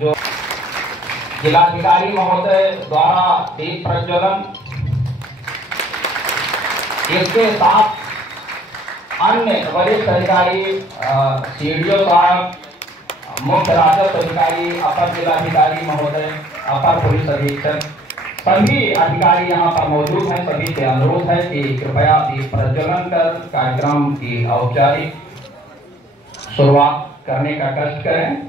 जो जिलाधिकारी महोदय द्वारा दीप प्रज्वलन, इसके साथ अन्य वरिष्ठ अधिकारी, सीडीओ साहब, मुख्य राजस्व अधिकारी, अपर जिलाधिकारी महोदय, अपर पुलिस अधीक्षक, सभी अधिकारी यहाँ पर मौजूद हैं। सभी से अनुरोध है कि कृपया दीप प्रज्वलन कर कार्यक्रम की औपचारिक शुरुआत करने का कष्ट करें।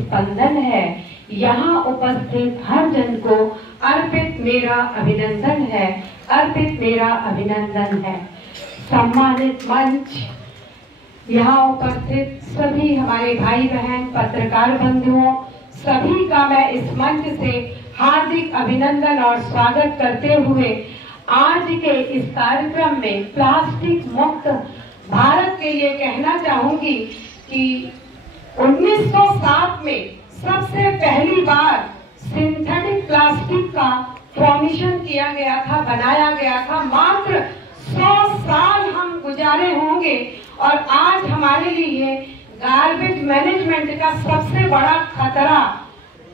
स्पंदन है। यहाँ उपस्थित हर जन को अर्पित मेरा अभिनंदन है, अर्पित मेरा अभिनंदन है। सम्मानित मंच, यहाँ उपस्थित सभी हमारे भाई बहन पत्रकार बंधुओं, सभी का मैं इस मंच से हार्दिक अभिनंदन और स्वागत करते हुए आज के इस कार्यक्रम में प्लास्टिक मुक्त भारत के लिए कहना चाहूंगी कि 1907 में सबसे पहली बार सिंथेटिक प्लास्टिक का फॉर्मेशन किया गया था, बनाया गया था। मात्र 100 साल हम गुजारे होंगे और आज हमारे लिए गार्बेज मैनेजमेंट का सबसे बड़ा खतरा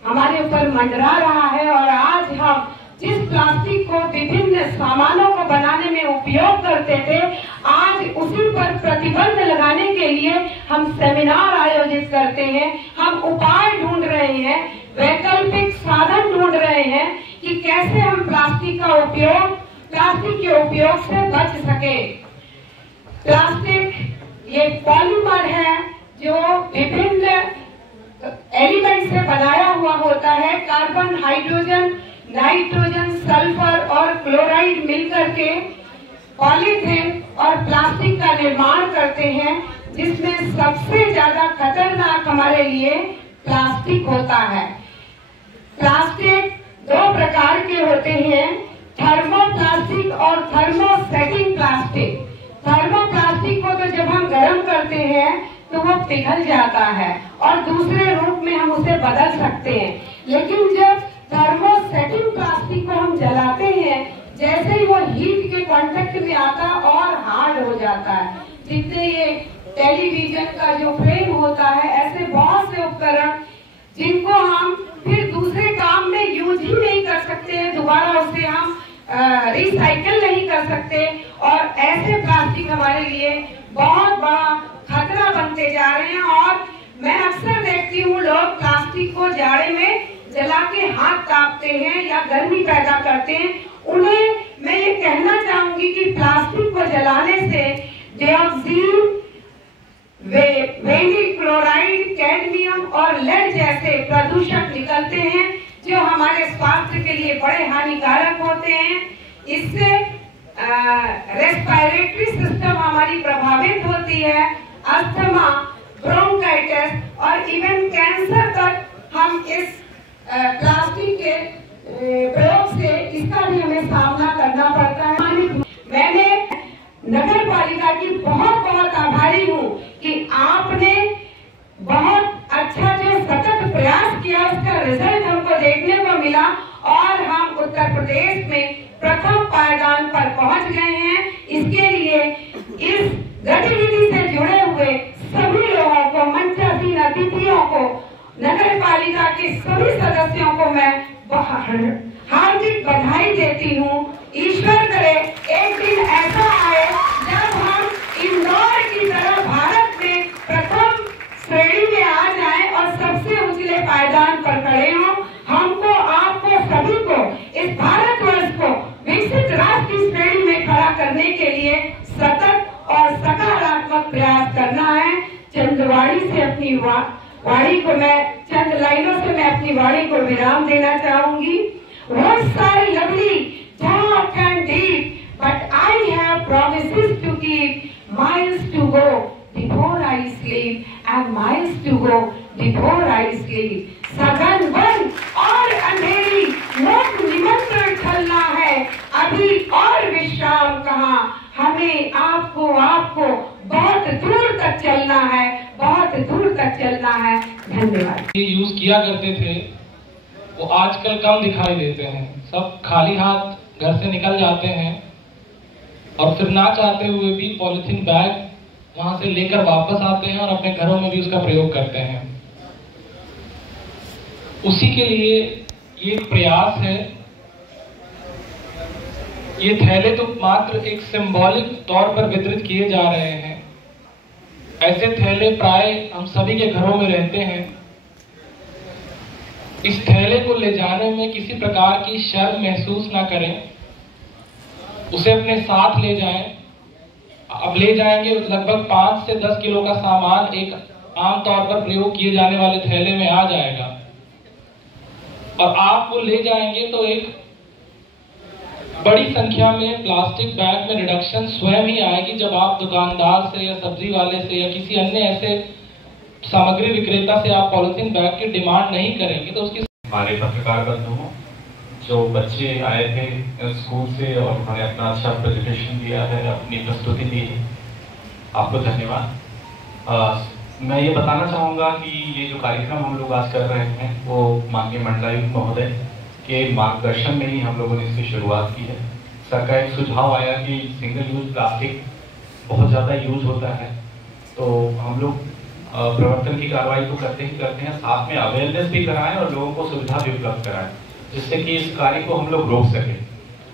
हमारे ऊपर मंडरा रहा है। और आज हम जिस प्लास्टिक को विभिन्न सामानों को बनाने में उपयोग करते थे, आज हम सेमिनार आयोजित करते हैं, हम उपाय ढूंढ रहे हैं, वैकल्पिक साधन ढूंढ रहे हैं कि कैसे हम प्लास्टिक के उपयोग से बच सके। प्लास्टिक ये पॉलीमर है जो विभिन्न एलिमेंट से बनाया हुआ होता है। कार्बन, हाइड्रोजन, नाइट्रोजन, सल्फर और क्लोराइड मिलकर के पॉलीथीन और प्लास्टिक का निर्माण करते हैं, जिसमें सबसे ज्यादा खतरनाक हमारे लिए प्लास्टिक होता है। प्लास्टिक दो प्रकार के होते हैं, थर्मोप्लास्टिक और थर्मोसेटिंग प्लास्टिक। थर्मोप्लास्टिक को तो जब हम गर्म करते हैं तो वो पिघल जाता है और दूसरे रूप में हम उसे बदल सकते हैं, लेकिन जब थर्मोसेटिंग प्लास्टिक को हम जलाते हैं, जैसे ही वो हीट के कांटेक्ट में आता और हार्ड हो जाता है। जितने ये टेलीविजन का जो फ्रेम होता है, ऐसे बहुत से उपकरण जिनको हम फिर दूसरे काम में यूज ही नहीं कर सकते हैं, दोबारा उसे हम रिसाइकल नहीं कर सकते, और ऐसे प्लास्टिक हमारे लिए बहुत बड़ा खतरा बनते जा रहे हैं। और मैं अक्सर देखती हूँ लोग प्लास्टिक को जाड़े में जला के हाथ तापते हैं या गर्मी पैदा करते हैं। उन्हें मैं ये कहना चाहूंगी कि प्लास्टिक को जलाने से डाइऑक्सिन, वेनिल क्लोराइड, कैडमियम और लेड जैसे प्रदूषक निकलते हैं जो हमारे स्वास्थ्य के लिए बड़े हानिकारक होते हैं। इससे रेस्पिरेटरी सिस्टम हमारी प्रभावित होती है, अस्थमा, ब्रोंकाइटिस और इवन कैंसर तक हम इस प्लास्टिक के प्रयोग से इसका भी हमें सामना करना पड़ता है। मैंने नगर पालिका की बहुत आभारी हूँ कि आपने बहुत अच्छा जो सतत प्रयास किया, उसका रिजल्ट हमको देखने को मिला और हम उत्तर प्रदेश में प्रथम पायदान पर पहुंच गए हैं। इसके लिए इस गतिविधि से जुड़े हुए सभी लोगों को, मंचासीन अतिथियों को, नगर पालिका के सभी सदस्यों को मैं हार्दिक बधाई देती हूँ। ईश्वर करे एक दिन ऐसा आए जब हम इंदौर की तरह भारत में प्रथम श्रेणी में आ जाएं और सबसे उजले पायदान पर खड़े हों। हमको, आपको, सभी को इस भारतवर्ष को विकसित राष्ट्र की श्रेणी में खड़ा करने के लिए सतत और सकारात्मक प्रयास करना है। चंदवाड़ी से अपनी वाणी को चंद लाइनों से मैं अपनी वाणी को विराम देना चाहूंगी। Words are lovely, dark and deep, but I have promises to keep, miles to go before I sleep, and miles to go before I sleep. सघन वन और अंधेरी लोक निमंत्रण चलना है, अभी और विश्राम कहाँ, हमें आपको बहुत दूर तक चलना है, बहुत दूर तक चलना है। धन्यवाद। ये यूज किया करते थे वो आजकल कम दिखाई देते हैं। सब खाली हाथ घर से निकल जाते हैं और फिर ना चाहते हुए भी पॉलिथीन बैग वहां से लेकर वापस आते हैं और अपने घरों में भी उसका प्रयोग करते हैं। उसी के लिए ये प्रयास है। ये थैले तो मात्र एक सिंबॉलिक तौर पर वितरित किए जा रहे हैं। ऐसे थैले प्राय हम सभी के घरों में रहते हैं। इस थैले को ले जाने में किसी प्रकार की शर्म महसूस ना करें, उसे अपने साथ ले जाएं। अब ले जाएंगे लगभग 5 से 10 किलो का सामान एक आमतौर पर प्रयोग किए जाने वाले थैले में आ जाएगा, और आप वो ले जाएंगे तो एक बड़ी संख्या में प्लास्टिक बैग में रिडक्शन स्वयं ही आएगी। जब आप दुकानदार से या सब्जी वाले से या किसी अन्य ऐसे सामग्री विक्रेता से आप पॉलिथीन बैग की डिमांड नहीं करेंगे तो उसकी। हमारे पत्रकार बंधुओं, जो बच्चे आए थे स्कूल से और उन्होंने अपना अच्छा प्रेजेंटेशन दिया है, अपनी प्रस्तुति दी है, आपको धन्यवाद। मैं ये बताना चाहूँगा कि ये जो कार्यक्रम हम लोग आज कर रहे हैं वो माननीय मंडलायुक्त महोदय के मार्गदर्शन में ही हम लोगों ने इसकी शुरुआत की है। सर का एक सुझाव आया कि सिंगल यूज प्लास्टिक बहुत ज़्यादा यूज होता है, तो हम लोग प्रवर्तन की कार्रवाई तो करते हैं, साथ में अवेयरनेस भी कराएं और लोगों को सुविधा भी उपलब्ध कराएं, जिससे कि इस कार्य को हम लोग रोक सकें।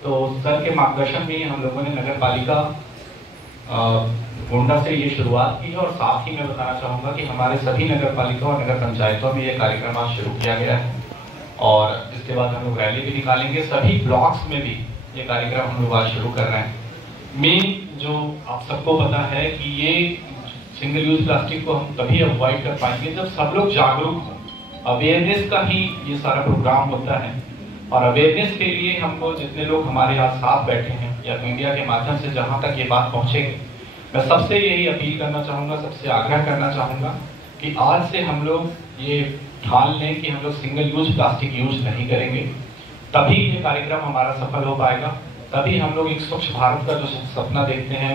तो सर के मार्गदर्शन में हम लोगों ने नगर पालिका गोंडा से ये शुरुआत की है और साथ ही मैं बताना चाहूँगा कि हमारे सभी नगर पालिका और नगर पंचायतों में ये कार्यक्रम आज शुरू किया गया है और इसके बाद हम लोग रैली भी निकालेंगे। सभी ब्लॉक्स में भी ये कार्यक्रम हम लोग आज शुरू कर रहे हैं। मेन जो आप सबको पता है कि ये सिंगल यूज प्लास्टिक को हम तभी अवॉइड कर पाएंगे जब सब लोग जागरूक हों। अवेयरनेस का ही ये सारा प्रोग्राम होता है और अवेयरनेस के लिए हमको जितने लोग हमारे यहाँ साथ बैठे हैं या मीडिया के माध्यम से जहाँ तक ये बात पहुँचेगी, मैं सबसे यही अपील करना चाहूँगा, सबसे आग्रह करना चाहूँगा कि आज से हम लोग ये ठान लें कि हम लोग सिंगल यूज प्लास्टिक यूज नहीं करेंगे। तभी ये कार्यक्रम हमारा सफल हो पाएगा, तभी हम लोग एक स्वच्छ भारत का जो सपना देखते हैं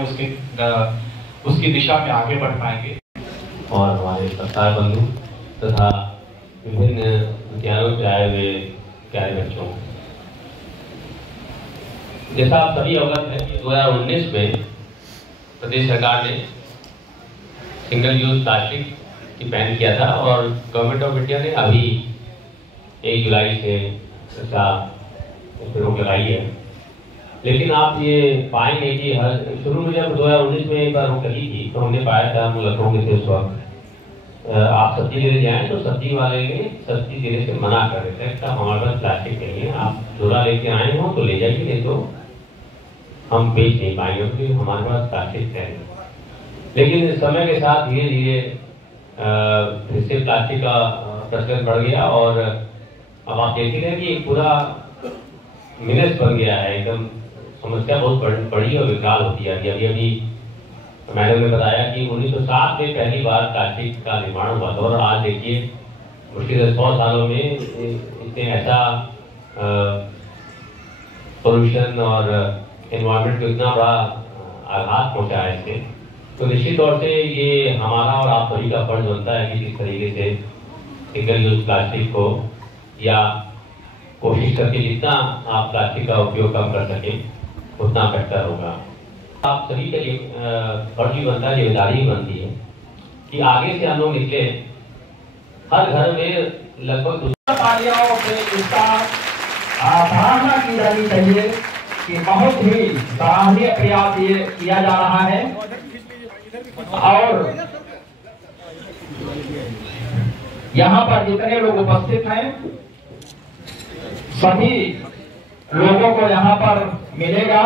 उसकी दिशा में आगे बढ़ पाएंगे। और हमारे सरकार बंधु तथा विभिन्न विद्यालयों से आए हुए प्यारे बच्चों, जैसा आप सभी अवगत हैं कि 2019 में प्रदेश सरकार ने सिंगल यूज प्लास्टिक की बैन किया था और गवर्नमेंट ऑफ इंडिया ने अभी 1 जुलाई से इसका रोक लगाई है। लेकिन आप ये पाएंगे कि शुरू में जब 2019 में एक बार रोक लगी थी तो हमने पाया था, हम लखनऊ के थे उस वक्त, आप सब्जी लेने जाएं तो सब्जी वाले ने सब्जी देने से मना कर देते हैं कि हमारे पास प्लास्टिक नहीं है, आप झोला लेके आए हो तो ले जाइए, नहीं तो हम बेच नहीं पाएंगे क्योंकि हमारे पास प्लास्टिक है। लेकिन समय के साथ धीरे धीरे फिर से प्लास्टिक का प्रचलन बढ़ गया और अब आप देखते हैं कि पूरा मिनस बन गया है, एकदम समस्या बहुत बड़ी और विकराल होती जाती है। अभी मैडम ने बताया कि 1960 में पहली बार प्लास्टिक का निर्माण हुआ था और आज देखिए मुश्किल 100 सालों में इतने ऐसा पोल्यूशन और एनवायरनमेंट को इतना बड़ा आघात पहुंचा है इससे। तो निश्चित तौर से ये हमारा और आप सभी का फर्ज बनता है कि जिस तरीके से सिंगल यूज प्लास्टिक को या कोशिश करके जितना आप प्लास्टिक का उपयोग कम कर सकें उतना बेहतर होगा। आप सभी का ये फर्ज भी बनता है, जिम्मेदारी भी बनती है कि आगे से हम लोग निकले, हर घर में लगभग तालियों से इसका सराहना की जानी चाहिए कि बहुत ही सराहनीय प्रयास ये किया जा रहा है और यहाँ पर जितने लोग उपस्थित हैं सभी लोगों को यहाँ पर मिलेगा।